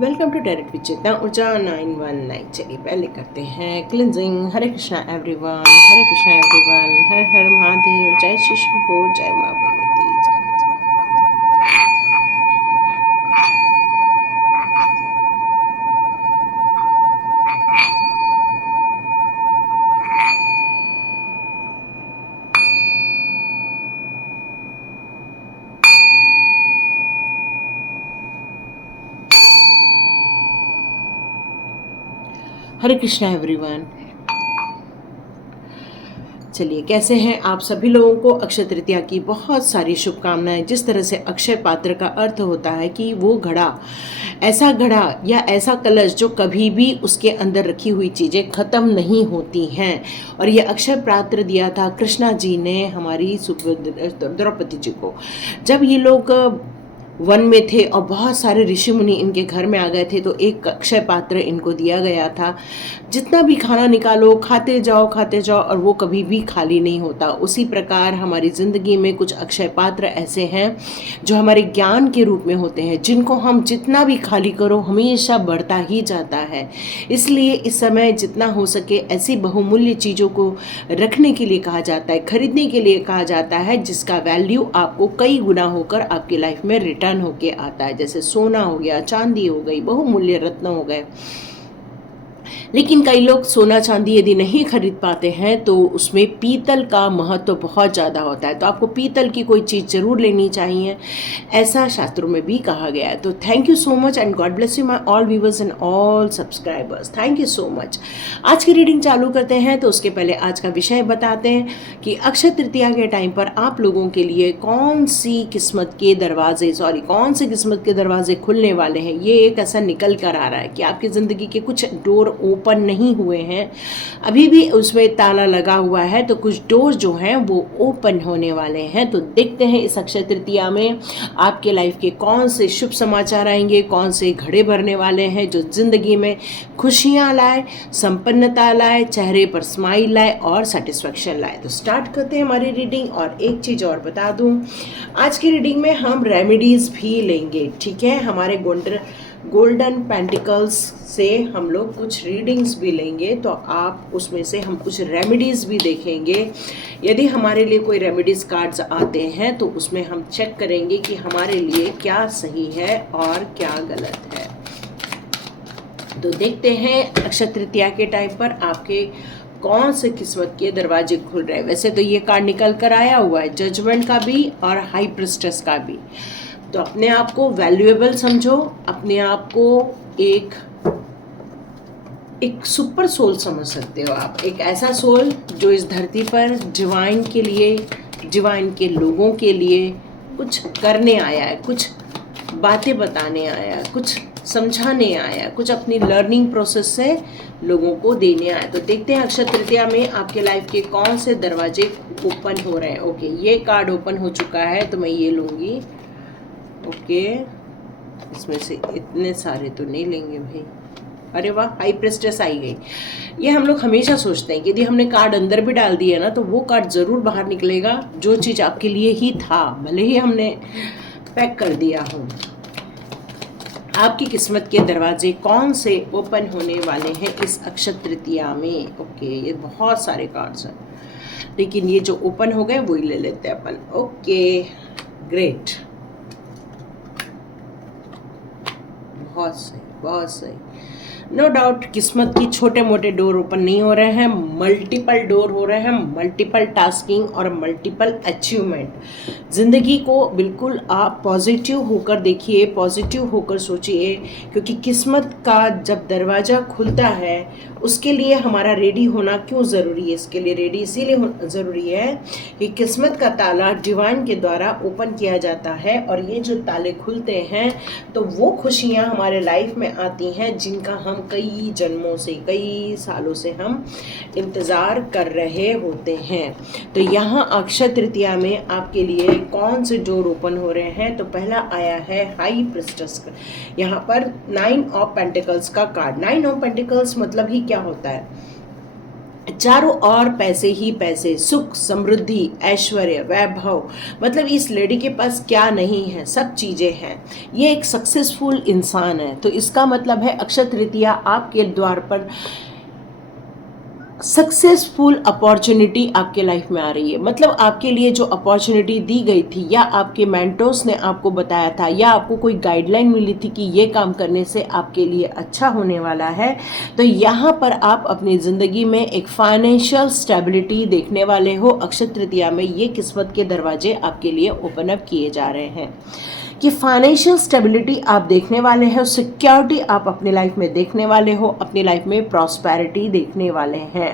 Welcome to direct with चेतना ऊर्जा 919। चलिए पहले करते हैं क्लिनजिंग। हरे कृष्णा एवरीवन, हरे कृष्णा एवरीवन, हर हर महादेव, जय श्री शंभू, जय माँ भगवती, जय बजरंग। हरे कृष्णा एवरीवन। चलिए, कैसे हैं आप सभी लोगों को अक्षय तृतीया की बहुत सारी शुभकामनाएं। जिस तरह से अक्षय पात्र का अर्थ होता है कि वो घड़ा या ऐसा कलश जो कभी भी उसके अंदर रखी हुई चीज़ें खत्म नहीं होती हैं। और ये अक्षय पात्र दिया था कृष्णा जी ने हमारी द्रौपदी जी को। जब ये लोग वन में थे और बहुत सारे ऋषि मुनि इनके घर में आ गए थे, तो एक अक्षय पात्र इनको दिया गया था। जितना भी खाना निकालो, खाते जाओ और वो कभी भी खाली नहीं होता। उसी प्रकार हमारी ज़िंदगी में कुछ अक्षय पात्र ऐसे हैं जो हमारे ज्ञान के रूप में होते हैं, जिनको हम जितना भी खाली करो हमेशा बढ़ता ही जाता है। इसलिए इस समय जितना हो सके ऐसी बहुमूल्य चीज़ों को रखने के लिए कहा जाता है, खरीदने के लिए कहा जाता है, जिसका वैल्यू आपको कई गुना होकर आपकी लाइफ में रिटर्न होके आता है। जैसे सोना हो गया, चांदी हो गई, बहुमूल्य रत्न हो गए। लेकिन कई लोग सोना चांदी यदि नहीं खरीद पाते हैं तो उसमें पीतल का महत्व बहुत ज़्यादा होता है। तो आपको पीतल की कोई चीज़ ज़रूर लेनी चाहिए, ऐसा शास्त्रों में भी कहा गया है। तो thank you so much and God bless you my all viewers and all subscribers. Thank you so much. आज की रीडिंग चालू करते हैं तो उसके पहले आज का विषय बताते हैं कि अक्षय तृतीया के टाइम पर आप लोगों के लिए कौन सी किस्मत के दरवाजे खुलने वाले हैं। ये एक ऐसा निकल कर आ रहा है कि आपकी ज़िंदगी के कुछ डोर ओपन नहीं हुए हैं, अभी भी उसमें ताला लगा हुआ है, तो कुछ डोर जो हैं वो ओपन होने वाले हैं। तो देखते हैं इस अक्षय तृतीया में आपके लाइफ के कौन से शुभ समाचार आएंगे, कौन से घड़े भरने वाले हैं जो जिंदगी में खुशियां लाए, संपन्नता लाए, चेहरे पर स्माइल लाए और सेटिस्फैक्शन लाए। तो स्टार्ट करते हैं हमारी रीडिंग। और एक चीज़ और बता दूं, आज की रीडिंग में हम रेमेडीज़ भी लेंगे, ठीक है। हमारे गोल्डन पेंटिकल्स से हम लोग कुछ रीडिंग्स भी लेंगे, तो आप उसमें से हम कुछ रेमेडीज़ भी देखेंगे। यदि हमारे लिए कोई रेमेडीज़ कार्ड्स आते हैं तो उसमें हम चेक करेंगे कि हमारे लिए क्या सही है और क्या गलत है। तो देखते हैं अक्षय तृतीया के टाइम पर आपके कौन से किस्मत के दरवाजे खुल रहे हैं। वैसे तो ये कार्ड निकल कर आया हुआ है, जजमेंट का भी और हाई प्रिस्टेस का भी। तो अपने आप को वैल्यूएबल समझो, अपने आप को एक सुपर सोल समझ सकते हो आप। एक ऐसा सोल जो इस धरती पर डिवाइन के लिए, डिवाइन के लोगों के लिए कुछ करने आया है, कुछ बातें बताने आया है, कुछ समझाने आया, कुछ अपनी लर्निंग प्रोसेस से लोगों को देने आया। तो देखते हैं अक्षय तृतीया में आपके लाइफ के कौन से दरवाजे ओपन हो रहे हैं। ओके, ये कार्ड ओपन हो चुका है तो मैं ये लूँगी। ओके, इसमें से इतने सारे तो नहीं लेंगे भाई। अरे वाह, हाई प्रेस्टेस आई गई। ये हम लोग हमेशा सोचते हैं कि यदि हमने कार्ड अंदर भी डाल दिया ना तो वो कार्ड ज़रूर बाहर निकलेगा, जो चीज़ आपके लिए ही था, भले ही हमने पैक कर दिया हो। आपकी किस्मत के दरवाजे कौन से ओपन होने वाले हैं इस अक्षय तृतीया में। ओके, ये बहुत सारे कार्ड्स हैं, लेकिन ये जो ओपन हो गए वही ले लेते हैं अपन। ओके, ग्रेट, बहुत सही, बहुत सही। नो डाउट किस्मत की छोटे मोटे डोर ओपन नहीं हो रहे हैं, मल्टीपल डोर हो रहे हैं, मल्टीपल टास्किंग और मल्टीपल अचीवमेंट। ज़िंदगी को बिल्कुल आप पॉजिटिव होकर देखिए, पॉजिटिव होकर सोचिए, क्योंकि किस्मत का जब दरवाज़ा खुलता है उसके लिए हमारा रेडी होना क्यों ज़रूरी है। इसके लिए रेडी इसीलिए ज़रूरी है कि किस्मत का ताला डिवाइन के द्वारा ओपन किया जाता है, और ये जो ताले खुलते हैं तो वो खुशियाँ हमारे लाइफ में आती हैं जिनका हम कई जन्मों से, कई सालों से हम इंतज़ार कर रहे होते हैं। तो यहाँ अक्षय तृतीया में आपके लिए कौन से डोर ओपन हो रहे हैं। तो पहला आया है हाई प्रिस्टेस का, यहाँ पर 9 ऑफ पेंटिकल्स का कार्ड। 9 ऑफ पेंटिकल्स मतलब ही क्या होता है, चारों ओर पैसे ही पैसे, सुख, समृद्धि, ऐश्वर्य, वैभव, मतलब इस लेडी के पास क्या नहीं है, सब चीज़ें हैं। ये एक सक्सेसफुल इंसान है। तो इसका मतलब है अक्षय तृतीया आपके द्वार पर सक्सेसफुल अपॉर्चुनिटी आपके लाइफ में आ रही है। मतलब आपके लिए जो अपॉर्चुनिटी दी गई थी, या आपके मेंटोर्स ने आपको बताया था, या आपको कोई गाइडलाइन मिली थी कि ये काम करने से आपके लिए अच्छा होने वाला है, तो यहाँ पर आप अपनी ज़िंदगी में एक फाइनेंशियल स्टेबिलिटी देखने वाले हो। अक्षय तृतीया में ये किस्मत के दरवाजे आपके लिए ओपन अप किए जा रहे हैं कि फाइनेंशियल स्टेबिलिटी आप देखने वाले हैं, सिक्योरिटी आप अपनी लाइफ में देखने वाले हो, अपनी लाइफ में प्रॉस्पेरिटी देखने वाले हैं।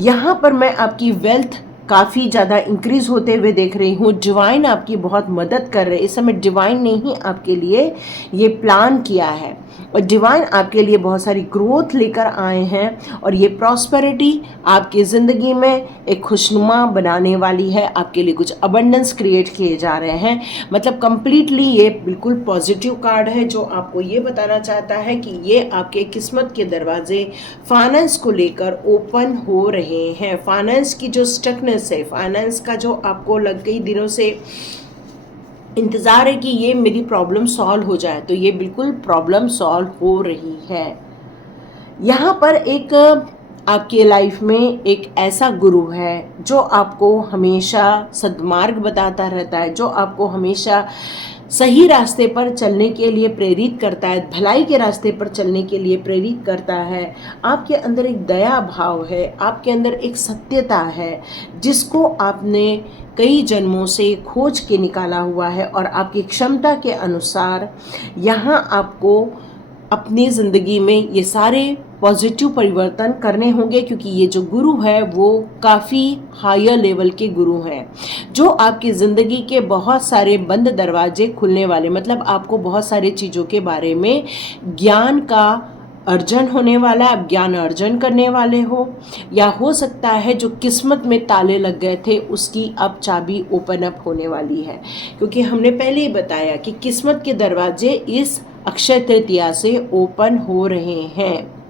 यहाँ पर मैं आपकी वेल्थ काफ़ी ज़्यादा इंक्रीज होते हुए देख रही हूँ। डिवाइन आपकी बहुत मदद कर रहे हैं इस समय। डिवाइन ने ही आपके लिए ये प्लान किया है, और डिवाइन आपके लिए बहुत सारी ग्रोथ लेकर आए हैं, और ये प्रॉस्पेरिटी आपकी ज़िंदगी में एक खुशनुमा बनाने वाली है। आपके लिए कुछ अबंडेंस क्रिएट किए जा रहे हैं। मतलब कंप्लीटली ये बिल्कुल पॉजिटिव कार्ड है, जो आपको ये बताना चाहता है कि ये आपके किस्मत के दरवाजे फाइनेंस को लेकर ओपन हो रहे हैं। फाइनेंस की जो स्टकनेस है, फाइनेंस का जो आपको लग कई दिनों से इंतज़ार है कि ये मेरी प्रॉब्लम सॉल्व हो जाए, तो ये बिल्कुल प्रॉब्लम सॉल्व हो रही है। यहाँ पर एक आपके लाइफ में एक ऐसा गुरु है जो आपको हमेशा सद्मार्ग बताता रहता है, जो आपको हमेशा सही रास्ते पर चलने के लिए प्रेरित करता है, भलाई के रास्ते पर चलने के लिए प्रेरित करता है। आपके अंदर एक दया भाव है, आपके अंदर एक सत्यता है, जिसको आपने कई जन्मों से खोज के निकाला हुआ है, और आपकी क्षमता के अनुसार यहाँ आपको अपनी ज़िंदगी में ये सारे पॉजिटिव परिवर्तन करने होंगे, क्योंकि ये जो गुरु है वो काफ़ी हायर लेवल के गुरु हैं, जो आपकी ज़िंदगी के बहुत सारे बंद दरवाजे खुलने वाले, मतलब आपको बहुत सारी चीज़ों के बारे में ज्ञान का अर्जन होने वाला है। आप ज्ञान अर्जन करने वाले हो, या हो सकता है जो किस्मत में ताले लग गए थे उसकी अब चाबी ओपन अप होने वाली है, क्योंकि हमने पहले ही बताया कि किस्मत के दरवाजे इस अक्षय तृतीया से ओपन हो रहे हैं।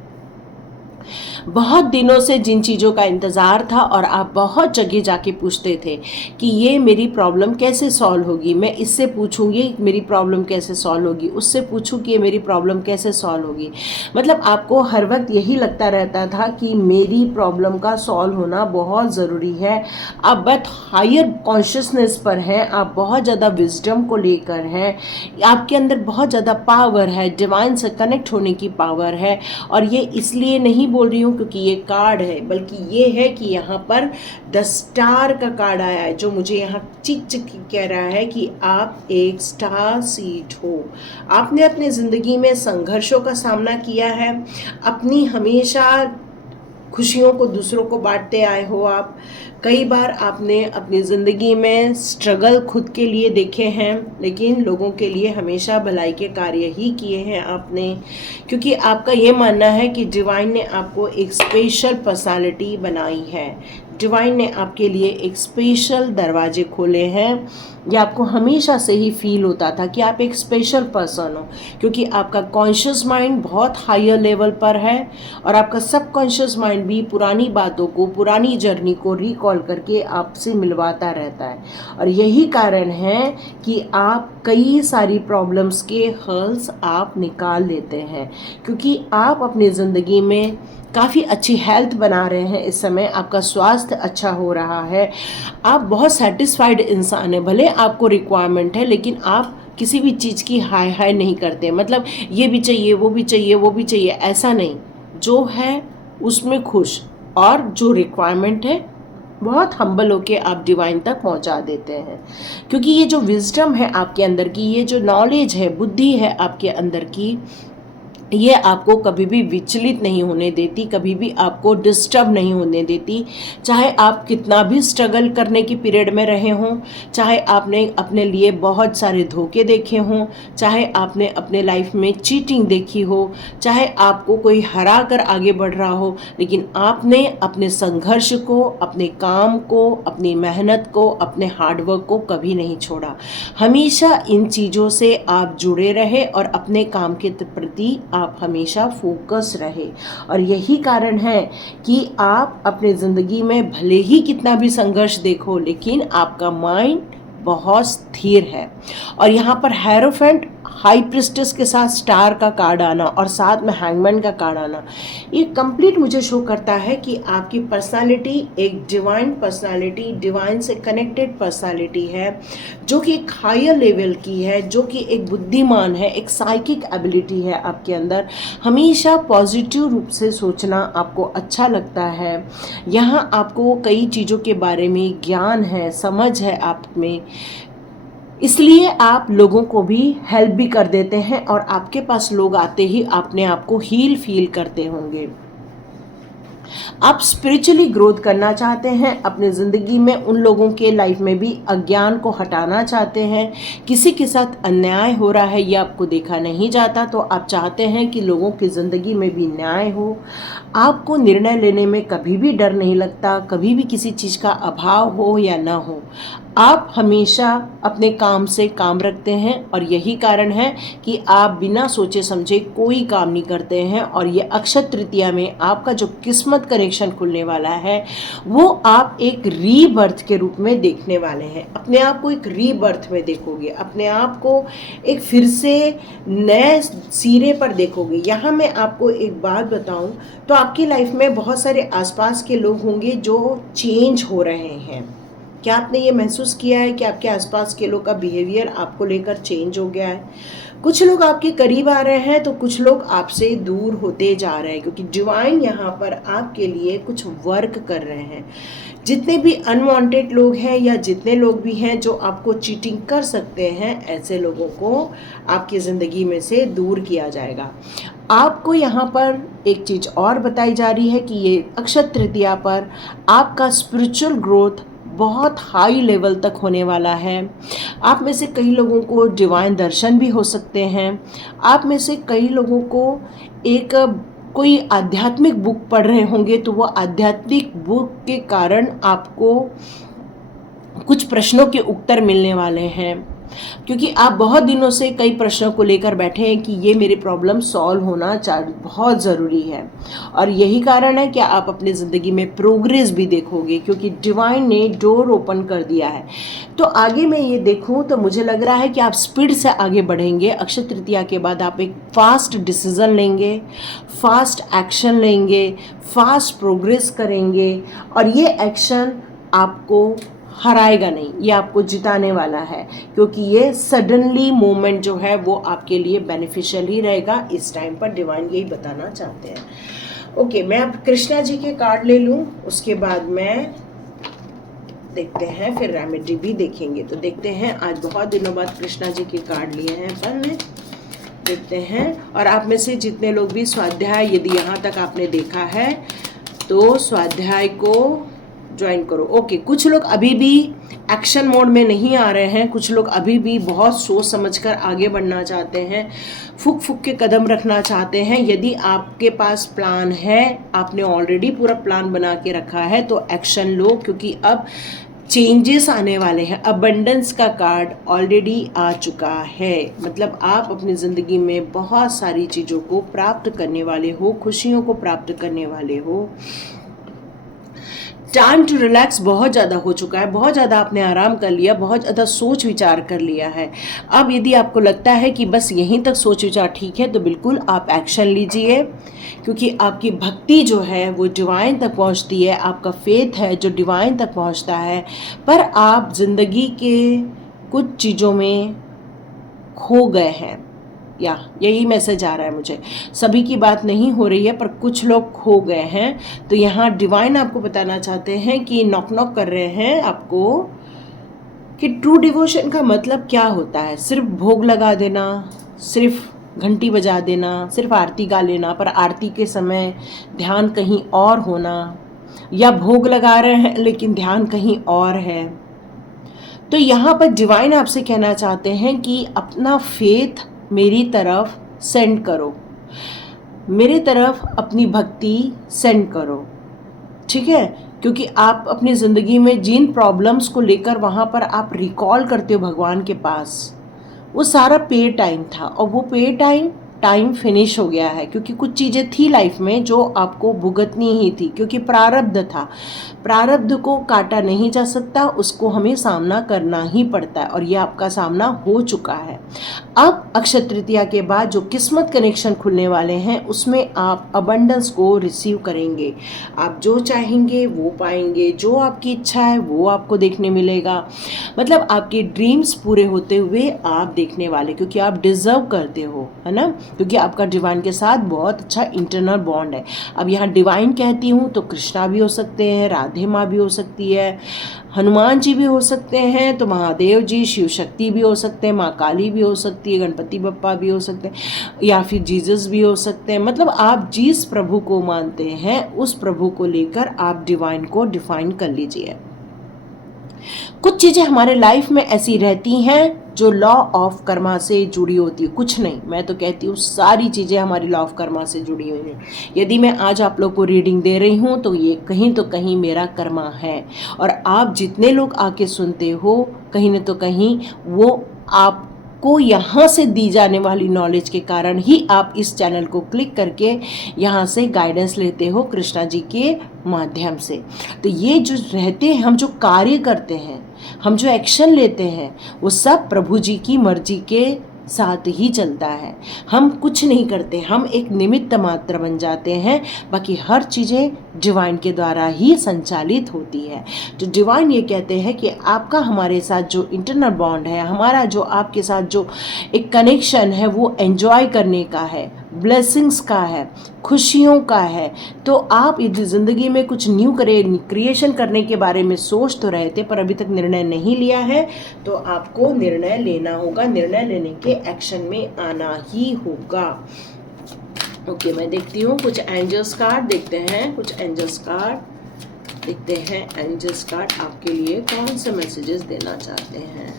बहुत दिनों से जिन चीज़ों का इंतज़ार था, और आप बहुत जगह जाके पूछते थे कि ये मेरी प्रॉब्लम कैसे सॉल्व होगी, मैं इससे पूछूंगी मेरी प्रॉब्लम कैसे सॉल्व होगी, उससे पूछूं कि मेरी प्रॉब्लम कैसे सॉल्व होगी। मतलब आपको हर वक्त यही लगता रहता था कि मेरी प्रॉब्लम का सॉल्व होना बहुत ज़रूरी है। आप बहुत हायर कॉन्शियसनेस पर हैं, आप बहुत ज़्यादा विजडम को लेकर हैं, आपके अंदर बहुत ज़्यादा पावर है, डिवाइन से कनेक्ट होने की पावर है। और ये इसलिए नहीं बोल रही हूँ क्योंकि ये कार्ड है, बल्कि ये है कि यहाँ पर 10 स्टार का कार्ड आया है, जो मुझे यहाँ चिक चिक कह रहा है कि आप एक स्टार सीड हो। आपने अपने ज़िंदगी में संघर्षों का सामना किया है, अपनी हमेशा खुशियों को दूसरों को बांटते आए हो आप। कई बार आपने अपनी ज़िंदगी में स्ट्रगल खुद के लिए देखे हैं, लेकिन लोगों के लिए हमेशा भलाई के कार्य ही किए हैं आपने, क्योंकि आपका ये मानना है कि डिवाइन ने आपको एक स्पेशल पर्सनालिटी बनाई है। डिवाइन ने आपके लिए एक स्पेशल दरवाजे खोले हैं। ये आपको हमेशा से ही फील होता था कि आप एक स्पेशल पर्सन हो, क्योंकि आपका कॉन्शियस माइंड बहुत हायर लेवल पर है, और आपका सब कॉन्शियस माइंड भी पुरानी बातों को, पुरानी जर्नी को रिकॉल करके आपसे मिलवाता रहता है। और यही कारण है कि आप कई सारी प्रॉब्लम्स के हल्स आप निकाल लेते हैं, क्योंकि आप अपनी ज़िंदगी में काफ़ी अच्छी हेल्थ बना रहे हैं। इस समय आपका स्वास्थ्य अच्छा हो रहा है, आप बहुत सेटिस्फाइड इंसान हैं। भले आपको रिक्वायरमेंट है, लेकिन आप किसी भी चीज़ की हाय हाय नहीं करते, मतलब ये भी चाहिए वो भी चाहिए वो भी चाहिए, ऐसा नहीं। जो है उसमें खुश, और जो रिक्वायरमेंट है बहुत हम्बल होके आप डिवाइन तक पहुंचा देते हैं, क्योंकि ये जो विजडम है आपके अंदर की, ये जो नॉलेज है, बुद्धि है आपके अंदर की, ये आपको कभी भी विचलित नहीं होने देती, कभी भी आपको डिस्टर्ब नहीं होने देती। चाहे आप कितना भी स्ट्रगल करने की पीरियड में रहे हों, चाहे आपने अपने लिए बहुत सारे धोखे देखे हों, चाहे आपने अपने लाइफ में चीटिंग देखी हो, चाहे आपको कोई हरा कर आगे बढ़ रहा हो, लेकिन आपने अपने संघर्ष को, अपने काम को, अपनी मेहनत को, अपने हार्डवर्क को कभी नहीं छोड़ा। हमेशा इन चीज़ों से आप जुड़े रहे और अपने काम के प्रति आप हमेशा फोकस रहे। और यही कारण है कि आप अपने ज़िंदगी में भले ही कितना भी संघर्ष देखो, लेकिन आपका माइंड बहुत स्थिर है। और यहाँ पर हेरोफेंट हाई प्रिस्टेस के साथ स्टार का कार्ड आना और साथ में हैंगमैन का कार्ड आना, ये कंप्लीट मुझे शो करता है कि आपकी पर्सनालिटी एक डिवाइन पर्सनालिटी, डिवाइन से कनेक्टेड पर्सनालिटी है, जो कि एक हायर लेवल की है, जो कि एक बुद्धिमान है, एक साइकिक एबिलिटी है आपके अंदर। हमेशा पॉजिटिव रूप से सोचना आपको अच्छा लगता है। यहाँ आपको कई चीज़ों के बारे में ज्ञान है, समझ है आप में, इसलिए आप लोगों को भी हेल्प भी कर देते हैं और आपके पास लोग आते ही अपने आप को हील फील करते होंगे। आप स्पिरिचुअली ग्रोथ करना चाहते हैं, अपने ज़िंदगी में उन लोगों के लाइफ में भी अज्ञान को हटाना चाहते हैं। किसी के साथ अन्याय हो रहा है, ये आपको देखा नहीं जाता, तो आप चाहते हैं कि लोगों की ज़िंदगी में भी न्याय हो। आपको निर्णय लेने में कभी भी डर नहीं लगता, कभी भी किसी चीज़ का अभाव हो या ना हो, आप हमेशा अपने काम से काम रखते हैं। और यही कारण है कि आप बिना सोचे समझे कोई काम नहीं करते हैं। और ये अक्षय तृतीया में आपका जो किस्मत कनेक्शन खुलने वाला है, वो आप एक रीबर्थ के रूप में देखने वाले हैं। अपने आप को एक रीबर्थ में देखोगे, अपने आप को एक फिर से नए सिरे पर देखोगे। यहाँ मैं आपको एक बात बताऊँ तो आपकी लाइफ में बहुत सारे आसपास के लोग होंगे जो चेंज हो रहे हैं। क्या आपने ये महसूस किया है कि आपके आसपास के लोग का बिहेवियर आपको लेकर चेंज हो गया है? कुछ लोग आपके करीब आ रहे हैं तो कुछ लोग आपसे दूर होते जा रहे हैं, क्योंकि डिवाइन यहाँ पर आपके लिए कुछ वर्क कर रहे हैं। जितने भी अनवांटेड लोग हैं या जितने लोग भी हैं जो आपको चीटिंग कर सकते हैं, ऐसे लोगों को आपकी ज़िंदगी में से दूर किया जाएगा। आपको यहाँ पर एक चीज़ और बताई जा रही है कि ये अक्षय तृतीया पर आपका स्पिरिचुअल ग्रोथ बहुत हाई लेवल तक होने वाला है। आप में से कई लोगों को डिवाइन दर्शन भी हो सकते हैं। आप में से कई लोगों को एक कोई आध्यात्मिक बुक पढ़ रहे होंगे, तो वो आध्यात्मिक बुक के कारण आपको कुछ प्रश्नों के उत्तर मिलने वाले हैं, क्योंकि आप बहुत दिनों से कई प्रश्नों को लेकर बैठे हैं कि ये मेरी प्रॉब्लम सॉल्व होना बहुत ज़रूरी है। और यही कारण है कि आप अपनी ज़िंदगी में प्रोग्रेस भी देखोगे, क्योंकि डिवाइन ने डोर ओपन कर दिया है। तो आगे मैं ये देखूं तो मुझे लग रहा है कि आप स्पीड से आगे बढ़ेंगे। अक्षय तृतीया के बाद आप एक फास्ट डिसीज़न लेंगे, फास्ट एक्शन लेंगे, फास्ट प्रोग्रेस करेंगे। और ये एक्शन आपको हराएगा नहीं, ये आपको जिताने वाला है, क्योंकि ये सडनली मोमेंट जो है वो आपके लिए बेनिफिशियल ही रहेगा। इस टाइम पर डिवाइन यही बताना चाहते हैं। ओके, मैं अब कृष्णा जी के कार्ड ले लूँ, उसके बाद मैं देखते हैं, फिर रेमेडी भी देखेंगे। तो देखते हैं, आज बहुत दिनों बाद कृष्णा जी के कार्ड लिए हैं अपन ने, देखते हैं। और आप में से जितने लोग भी स्वाध्याय, यदि यहाँ तक आपने देखा है तो स्वाध्याय को ज्वाइन करो। ओके, कुछ लोग अभी भी एक्शन मोड में नहीं आ रहे हैं, कुछ लोग अभी भी बहुत सोच समझकर आगे बढ़ना चाहते हैं, फूक फूक के कदम रखना चाहते हैं। यदि आपके पास प्लान है, आपने ऑलरेडी पूरा प्लान बना के रखा है, तो एक्शन लो, क्योंकि अब चेंजेस आने वाले हैं। अबंडेंस का कार्ड ऑलरेडी आ चुका है, मतलब आप अपनी ज़िंदगी में बहुत सारी चीज़ों को प्राप्त करने वाले हो, खुशियों को प्राप्त करने वाले हो। टाइम टू रिलैक्स बहुत ज़्यादा हो चुका है, बहुत ज़्यादा आपने आराम कर लिया, बहुत ज़्यादा सोच विचार कर लिया है। अब यदि आपको लगता है कि बस यहीं तक सोच विचार ठीक है, तो बिल्कुल आप एक्शन लीजिए, क्योंकि आपकी भक्ति जो है वो डिवाइन तक पहुंचती है, आपका फेथ है जो डिवाइन तक पहुंचता है। पर आप ज़िंदगी के कुछ चीज़ों में खो गए हैं, या यही मैसेज आ रहा है मुझे। सभी की बात नहीं हो रही है, पर कुछ लोग खो गए हैं। तो यहाँ डिवाइन आपको बताना चाहते हैं कि नॉक नॉक कर रहे हैं आपको, कि ट्रू डिवोशन का मतलब क्या होता है। सिर्फ भोग लगा देना, सिर्फ घंटी बजा देना, सिर्फ आरती गा लेना, पर आरती के समय ध्यान कहीं और होना, या भोग लगा रहे हैं लेकिन ध्यान कहीं और है। तो यहाँ पर डिवाइन आपसे कहना चाहते हैं कि अपना फेथ मेरी तरफ सेंड करो, मेरे तरफ अपनी भक्ति सेंड करो, ठीक है। क्योंकि आप अपनी ज़िंदगी में जिन प्रॉब्लम्स को लेकर वहाँ पर आप रिकॉल करते हो भगवान के पास, वो सारा पे टाइम था, और वो पे टाइम टाइम फिनिश हो गया है, क्योंकि कुछ चीज़ें थी लाइफ में जो आपको भुगतनी ही थी, क्योंकि प्रारब्ध था। प्रारब्ध को काटा नहीं जा सकता, उसको हमें सामना करना ही पड़ता है, और ये आपका सामना हो चुका है। अब अक्षय तृतीया के बाद जो किस्मत कनेक्शन खुलने वाले हैं उसमें आप अबंडेंस को रिसीव करेंगे। आप जो चाहेंगे वो पाएंगे, जो आपकी इच्छा है वो आपको देखने मिलेगा। मतलब आपके ड्रीम्स पूरे होते हुए आप देखने वाले, क्योंकि आप डिजर्व करते हो, है ना, क्योंकि आपका डिवाइन के साथ बहुत अच्छा इंटरनल बॉन्ड है। अब यहाँ डिवाइन कहती हूँ तो कृष्णा भी हो सकते हैं, राधे माँ भी हो सकती है, हनुमान जी भी हो सकते हैं, तो महादेव जी, शिव शक्ति भी हो सकते हैं, माँ काली भी हो सकती है, गणपति बप्पा भी हो सकते हैं, या फिर जीसस भी हो सकते हैं। मतलब आप जिस प्रभु को मानते हैं उस प्रभु को लेकर आप डिवाइन को डिफाइन कर लीजिए। कुछ चीज़ें हमारे लाइफ में ऐसी रहती हैं जो लॉ ऑफ कर्मा से जुड़ी होती है, कुछ नहीं, मैं तो कहती हूँ सारी चीज़ें हमारी लॉ ऑफ कर्मा से जुड़ी हुई हैं। यदि मैं आज आप लोग को रीडिंग दे रही हूँ तो ये कहीं तो कहीं मेरा कर्मा है, और आप जितने लोग आके सुनते हो कहीं न तो कहीं वो आपको यहाँ से दी जाने वाली नॉलेज के कारण ही आप इस चैनल को क्लिक करके यहाँ से गाइडेंस लेते हो कृष्णा जी के माध्यम से। तो ये जो रहते हैं, हम जो कार्य करते हैं, हम जो एक्शन लेते हैं, वो सब प्रभु जी की मर्जी के साथ ही चलता है। हम कुछ नहीं करते, हम एक निमित्त मात्र बन जाते हैं, बाकी हर चीज़ें डिवाइन के द्वारा ही संचालित होती है। तो डिवाइन ये कहते हैं कि आपका हमारे साथ जो इंटरनल बॉन्ड है, हमारा जो आपके साथ जो एक कनेक्शन है, वो एंजॉय करने का है, ब्लेसिंग्स का है, खुशियों का है। तो आप यदि ज़िंदगी में कुछ न्यू क्रिएशन करने के बारे में सोच तो रहे थे पर अभी तक निर्णय नहीं लिया है, तो आपको निर्णय लेना होगा, निर्णय लेने के एक्शन में आना ही होगा। ओके, मैं देखती हूँ कुछ एंजल्स कार्ड देखते हैं, कुछ एंजल्स कार्ड देखते हैं। एंजल्स कार्ड आपके लिए कौन से मैसेजेस देना चाहते हैं?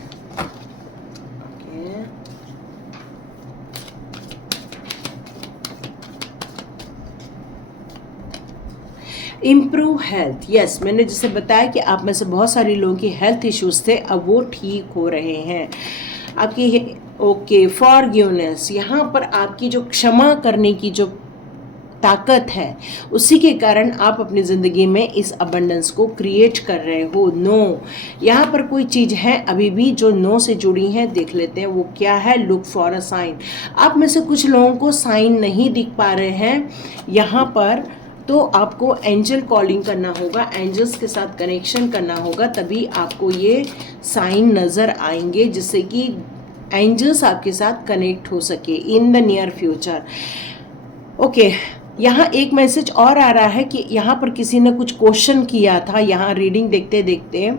Improve health. यस, मैंने जैसे बताया कि आप में से बहुत सारे लोगों की हेल्थ इश्यूज थे, अब वो ठीक हो रहे हैं आपकी। ओके, फॉरगिवनेस, यहाँ पर आपकी जो क्षमा करने की जो ताकत है उसी के कारण आप अपनी ज़िंदगी में इस अबंडेंस को क्रिएट कर रहे हो। नो, यहाँ पर कोई चीज़ है अभी भी जो नो से जुड़ी है, देख लेते हैं वो क्या है। Look for a sign. आप में से कुछ लोगों को साइन नहीं दिख पा रहे हैं यहाँ पर, तो आपको एंजल कॉलिंग करना होगा, एंजल्स के साथ कनेक्शन करना होगा, तभी आपको ये साइन नज़र आएंगे जिससे कि एंजल्स आपके साथ कनेक्ट हो सके in the near future. Okay, यहाँ एक मैसेज और आ रहा है कि यहाँ पर किसी ने कुछ क्वेश्चन किया था यहाँ रीडिंग देखते देखते,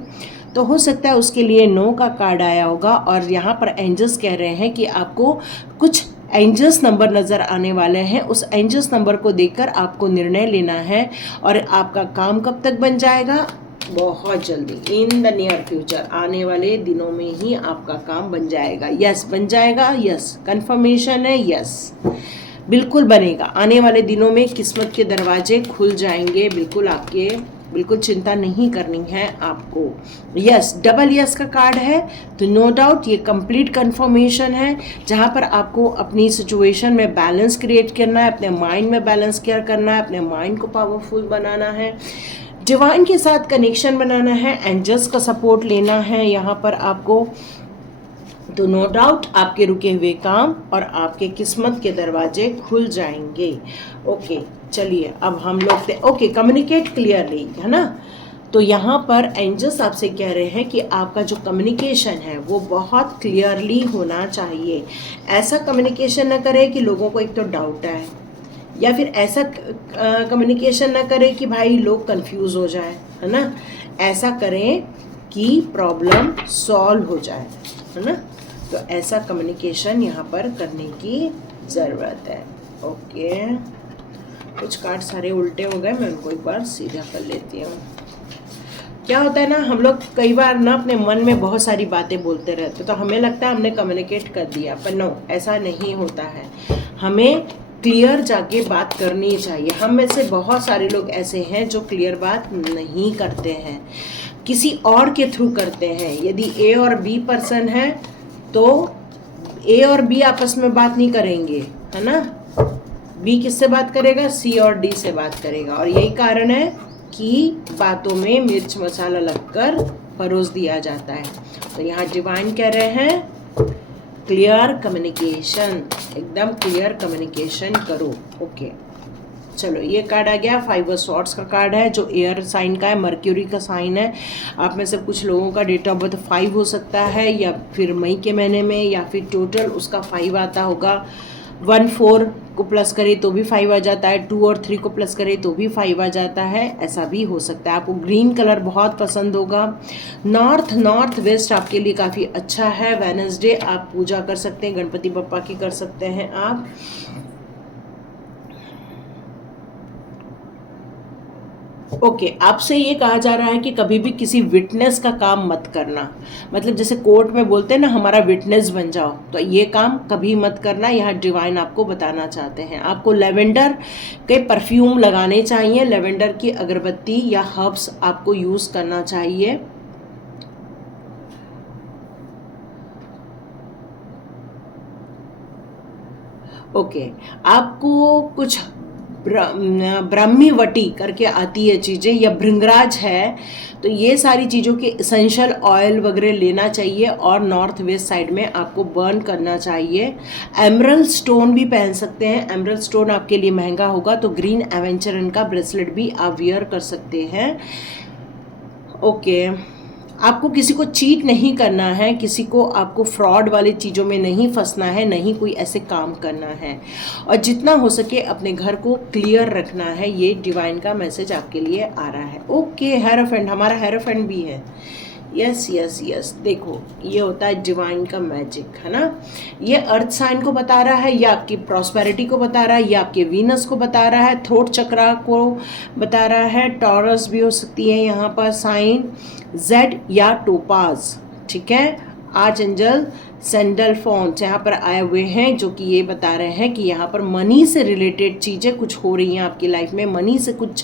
तो हो सकता है उसके लिए नो का कार्ड आया होगा, और यहाँ पर एंजल्स कह रहे हैं कि आपको कुछ एंजल्स नंबर नज़र आने वाले हैं। उस एंजल्स नंबर को देखकर आपको निर्णय लेना है, और आपका काम कब तक बन जाएगा? बहुत जल्दी, इन द नियर फ्यूचर, आने वाले दिनों में ही आपका काम बन जाएगा। यस, बन जाएगा। यस, कंफर्मेशन है। यस, बिल्कुल बनेगा। आने वाले दिनों में किस्मत के दरवाजे खुल जाएंगे, बिल्कुल आपके, बिल्कुल चिंता नहीं करनी है आपको। यस, डबल यस का कार्ड है, तो नो डाउट ये कंप्लीट कंफर्मेशन है, जहाँ पर आपको अपनी सिचुएशन में बैलेंस क्रिएट करना है, अपने माइंड में बैलेंस केयर करना है, अपने माइंड को पावरफुल बनाना है, डिवाइन के साथ कनेक्शन बनाना है, एंजल्स का सपोर्ट लेना है यहाँ पर आपको। तो नो डाउट आपके रुके हुए काम और आपके किस्मत के दरवाजे खुल जाएंगे। ओके, चलिए अब हम लोग ओके, कम्युनिकेट क्लियरली, है ना। तो यहाँ पर एंजल्स आपसे कह रहे हैं कि आपका जो कम्युनिकेशन है वो बहुत क्लियरली होना चाहिए। ऐसा कम्युनिकेशन न करें कि लोगों को एक तो डाउट आए, या फिर ऐसा कम्युनिकेशन न करें कि भाई लोग कंफ्यूज हो जाए, है ना। ऐसा करें कि प्रॉब्लम सॉल्व हो जाए, है ना। तो ऐसा कम्युनिकेशन यहाँ पर करने की ज़रूरत है। ओके, कुछ कार्ड सारे उल्टे हो गए, मैं उनको एक बार सीधा कर लेती हूँ। क्या होता है ना, हम लोग कई बार ना अपने मन में बहुत सारी बातें बोलते रहते, तो हमें लगता है हमने कम्युनिकेट कर दिया, पर नो, ऐसा नहीं होता है। हमें क्लियर जाके बात करनी चाहिए। हम में से बहुत सारे लोग ऐसे हैं जो क्लियर बात नहीं करते हैं, किसी और के थ्रू करते हैं। यदि ए और बी पर्सन है तो ए और बी आपस में बात नहीं करेंगे, है ना। बी किससे बात करेगा, सी और डी से बात करेगा, और यही कारण है कि बातों में मिर्च मसाला लगकर परोस दिया जाता है। तो यहाँ डिवाइन कह रहे हैं क्लियर कम्युनिकेशन, एकदम क्लियर कम्युनिकेशन करो। ओके चलो, ये कार्ड आ गया 5 ऑफ स्वॉर्ड्स का कार्ड है, जो एयर साइन का है, मर्क्यूरी का साइन है। आप में से कुछ लोगों का डेट ऑफ बर्थ 5 हो सकता है, या फिर मई के महीने में, या फिर टोटल उसका 5 आता होगा। 1 4 को प्लस करे तो भी 5 आ जाता है, 2 और 3 को प्लस करे तो भी 5 आ जाता है, ऐसा भी हो सकता है। आपको ग्रीन कलर बहुत पसंद होगा। नॉर्थ वेस्ट आपके लिए काफ़ी अच्छा है। वेडनेसडे आप पूजा कर सकते हैं, गणपति बप्पा की कर सकते हैं आप। ओके आपसे ये कहा जा रहा है कि कभी भी किसी विटनेस का काम मत करना, मतलब जैसे कोर्ट में बोलते हैं ना हमारा विटनेस बन जाओ, तो ये काम कभी मत करना। यहाँ डिवाइन आपको बताना चाहते हैं। आपको लेवेंडर के परफ्यूम लगाने चाहिए, लेवेंडर की अगरबत्ती या हर्ब्स आपको यूज़ करना चाहिए। ओके आपको कुछ ब्राह्मी वटी करके आती है चीज़ें, या भृंगराज है, तो ये सारी चीज़ों के इसेंशियल ऑयल वगैरह लेना चाहिए, और नॉर्थ वेस्ट साइड में आपको बर्न करना चाहिए। एमरल्ड स्टोन भी पहन सकते हैं, एमरल्ड स्टोन आपके लिए महंगा होगा, तो ग्रीन एवेंचरन का ब्रेसलेट भी आप वियर कर सकते हैं। ओके आपको किसी को चीट नहीं करना है, किसी को आपको फ्रॉड वाली चीज़ों में नहीं फंसना है, नहीं कोई ऐसे काम करना है, और जितना हो सके अपने घर को क्लियर रखना है। ये डिवाइन का मैसेज आपके लिए आ रहा है। ओके हेरोफेंट, हमारा हेरोफेंट भी है। यस यस यस, देखो ये होता है डिवाइन का मैजिक, है ना। ये अर्थ साइन को बता रहा है, या आपकी प्रॉस्पेरिटी को बता रहा है, या आपके वीनस को बता रहा है, थ्रोट चक्रा को बता रहा है, टॉरस भी हो सकती है यहाँ पर साइन, जेड या टोपाज, ठीक है। आर्च एंजल सैंडलफोन्स यहाँ पर आए हुए हैं, जो कि ये बता रहे हैं कि यहाँ पर मनी से रिलेटेड चीज़ें कुछ हो रही हैं आपकी लाइफ में, मनी से कुछ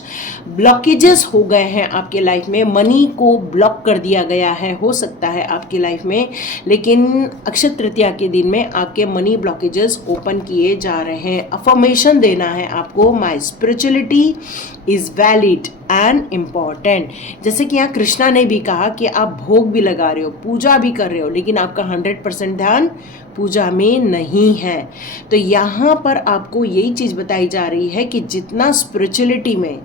ब्लॉकेजेस हो गए हैं आपके लाइफ में, मनी को ब्लॉक कर दिया गया है, हो सकता है आपकी लाइफ में। लेकिन अक्षय तृतीया के दिन में आपके मनी ब्लॉकेजेस ओपन किए जा रहे हैं। अफर्मेशन देना है आपको, my spirituality is valid and important. जैसे कि यहाँ कृष्णा ने भी कहा कि आप भोग भी लगा रहे हो, पूजा भी कर रहे हो, लेकिन आपका 100% ध्यान पूजा में नहीं है। तो यहाँ पर आपको यही चीज़ बताई जा रही है कि जितना स्पिरिचुअलिटी में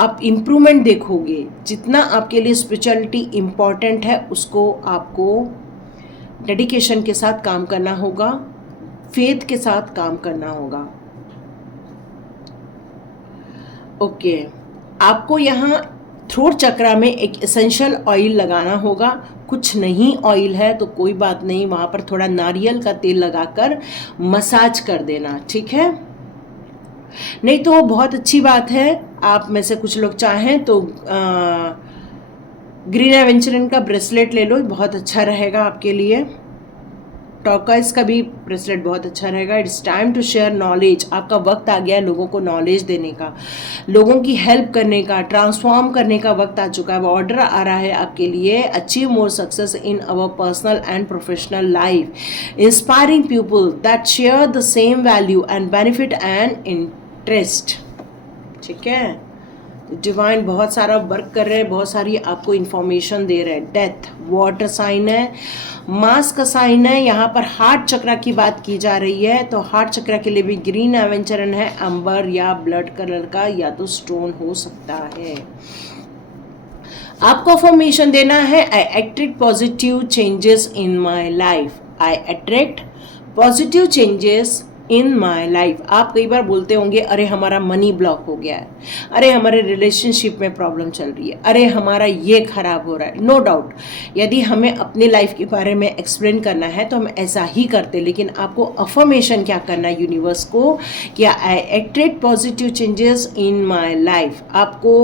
आप इम्प्रूवमेंट देखोगे, जितना आपके लिए स्पिरिचुअलिटी इम्पॉर्टेंट है, उसको आपको डेडिकेशन के साथ काम करना होगा, फेथ के साथ काम करना होगा। ओके आपको यहाँ थ्रोट चक्रा में एक एसेंशियल ऑयल लगाना होगा। कुछ नहीं ऑयल है तो कोई बात नहीं, वहाँ पर थोड़ा नारियल का तेल लगाकर मसाज कर देना, ठीक है। नहीं तो बहुत अच्छी बात है, आप में से कुछ लोग चाहें तो ग्रीन एवेंचरन का ब्रेसलेट ले लो, बहुत अच्छा रहेगा आपके लिए। टॉर्काइज का भी ब्रेसलेट बहुत अच्छा रहेगा। It's time to share knowledge, आपका वक्त आ गया है लोगों को नॉलेज देने का, लोगों की हेल्प करने का, ट्रांसफॉर्म करने का वक्त आ चुका है। वो ऑर्डर आ रहा है आपके लिए, achieve more success in our personal and professional life, inspiring people that share the same value and benefit and interest, ठीक है। डिवाइन बहुत सारा वर्क कर रहे हैं, बहुत सारी आपको इन्फॉर्मेशन दे रहे हैं। डेथ वाटर साइन है, मास का साइन है। यहाँ पर हार्ट चक्रा की बात की जा रही है, तो हार्ट चक्रा के लिए भी ग्रीन एवेंचरन है, अंबर या ब्लड कलर का, या तो स्टोन हो सकता है। आपको अफर्मेशन देना है, I attract positive changes in my life, I attract positive changes in my life. आप कई बार बोलते होंगे अरे हमारा मनी ब्लॉक हो गया है, अरे हमारे रिलेशनशिप में प्रॉब्लम चल रही है, अरे हमारा ये खराब हो रहा है। नो डाउट, यदि हमें अपनी लाइफ के बारे में एक्सप्लेन करना है तो हम ऐसा ही करते, लेकिन आपको अफर्मेशन क्या करना है यूनिवर्स को, कि I attract positive changes in my life. आपको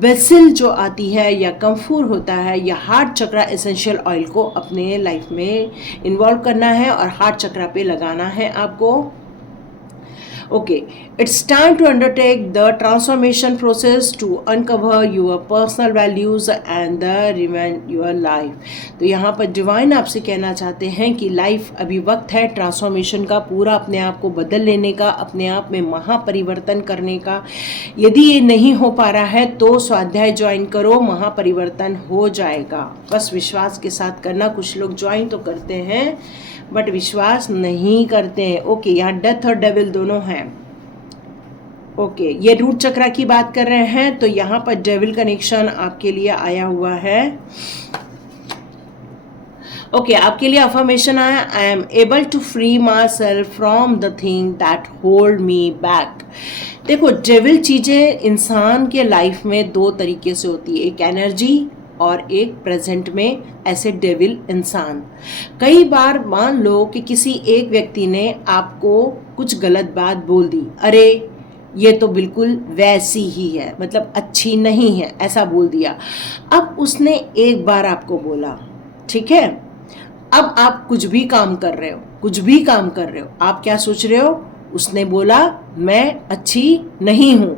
बेसिल जो आती है, या कम्फूर होता है, या हार्ट चक्रा एसेंशियल ऑयल को अपने लाइफ में इन्वॉल्व करना है और हार्ट चक्रा पे लगाना है आपको। Okay, it's time to undertake the transformation process to uncover your personal values and the reinvent your life. तो यहाँ पर डिवाइन आपसे कहना चाहते हैं कि लाइफ अभी वक्त है ट्रांसफॉर्मेशन का, पूरा अपने आप को बदल लेने का, अपने आप में महापरिवर्तन करने का। यदि ये नहीं हो पा रहा है तो स्वाध्याय ज्वाइन करो, महापरिवर्तन हो जाएगा। बस विश्वास के साथ करना। कुछ लोग ज्वाइन तो करते हैं बट विश्वास नहीं करते हैं। ओके, यहाँ डेथ और डेविल दोनों हैं। ओके, ये रूट चक्रा की बात कर रहे हैं तो यहाँ पर डेविल कनेक्शन आपके लिए आया हुआ है। ओके, आपके लिए अफर्मेशन आया, I am able to free myself from the thing that hold me back. देखो, डेविल चीज़ें इंसान के लाइफ में दो तरीके से होती है, एक एनर्जी और एक प्रेजेंट में ऐसे डेविल इंसान। कई बार मान लो कि किसी एक व्यक्ति ने आपको कुछ गलत बात बोल दी, अरे ये तो बिल्कुल वैसी ही है, मतलब अच्छी नहीं है, ऐसा बोल दिया। अब उसने एक बार आपको बोला, ठीक है, अब आप कुछ भी काम कर रहे हो, कुछ भी काम कर रहे हो, आप क्या सोच रहे हो, उसने बोला मैं अच्छी नहीं हूँ,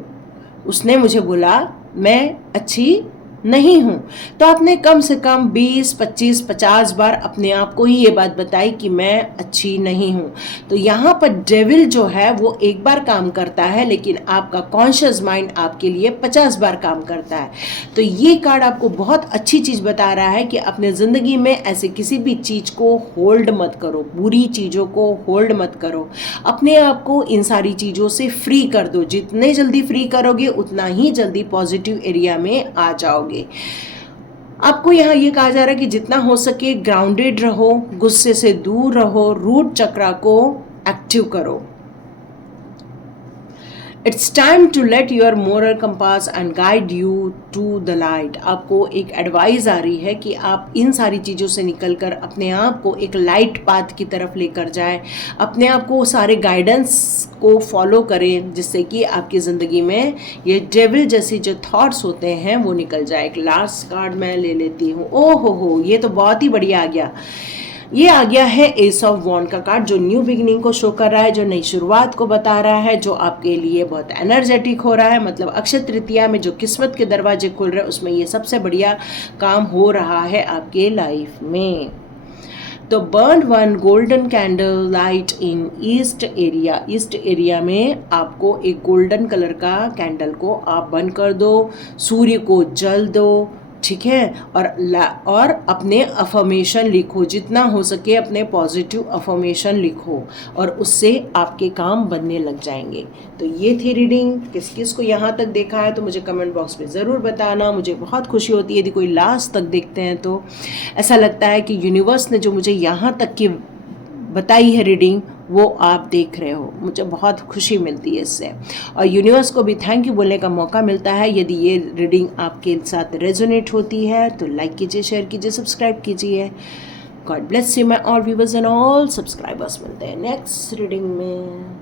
उसने मुझे बोला मैं अच्छी नहीं हूँ, तो आपने कम से कम 20, 25, 50 बार अपने आप को ही ये बात बताई कि मैं अच्छी नहीं हूँ। तो यहाँ पर डेविल जो है वो एक बार काम करता है, लेकिन आपका कॉन्शियस माइंड आपके लिए 50 बार काम करता है। तो ये कार्ड आपको बहुत अच्छी चीज़ बता रहा है कि अपने ज़िंदगी में ऐसे किसी भी चीज़ को होल्ड मत करो, बुरी चीज़ों को होल्ड मत करो, अपने आप को इन सारी चीज़ों से फ्री कर दो। जितने जल्दी फ्री करोगे उतना ही जल्दी पॉजिटिव एरिया में आ जाओगे। आपको यहाँ ये कहा जा रहा है कि जितना हो सके ग्राउंडेड रहो, गुस्से से दूर रहो, रूट चक्रा को एक्टिव करो। It's time to let your moral compass and guide you to the light. आपको एक एडवाइस आ रही है कि आप इन सारी चीज़ों से निकलकर अपने आप को एक लाइट पाथ की तरफ लेकर जाएं, अपने आप को सारे गाइडेंस को फॉलो करें, जिससे कि आपकी ज़िंदगी में ये डेविल जैसे जो थॉट्स होते हैं वो निकल जाए। एक लास्ट कार्ड मैं ले लेती हूँ। ओहो हो, ये तो बहुत ही बढ़िया आ गया। ये आ गया है एस ऑफ वॉन्ड का कार्ड, जो न्यू बिगिनिंग को शो कर रहा है, जो नई शुरुआत को बता रहा है, जो आपके लिए बहुत एनर्जेटिक हो रहा है। मतलब अक्षय तृतीया में जो किस्मत के दरवाजे खुल रहे हैं उसमें ये सबसे बढ़िया काम हो रहा है आपके लाइफ में। तो burn one golden candle light in east area. East area में आपको एक गोल्डन कलर का कैंडल को आप बंद कर दो, सूर्य को जल दो, ठीक है, और अपने अफर्मेशन लिखो, जितना हो सके अपने पॉजिटिव अफर्मेशन लिखो और उससे आपके काम बनने लग जाएंगे। तो ये थी रीडिंग। किस किस को यहाँ तक देखा है तो मुझे कमेंट बॉक्स में ज़रूर बताना। मुझे बहुत खुशी होती है यदि कोई लास्ट तक देखते हैं, तो ऐसा लगता है कि यूनिवर्स ने जो मुझे यहाँ तक की बताई है रीडिंग वो आप देख रहे हो, मुझे बहुत खुशी मिलती है इससे, और यूनिवर्स को भी थैंक यू बोलने का मौका मिलता है। यदि ये रीडिंग आपके साथ रेजोनेट होती है तो लाइक कीजिए, शेयर कीजिए, सब्सक्राइब कीजिए। God bless you my all viewers and all subscribers. मिलते हैं नेक्स्ट रीडिंग में।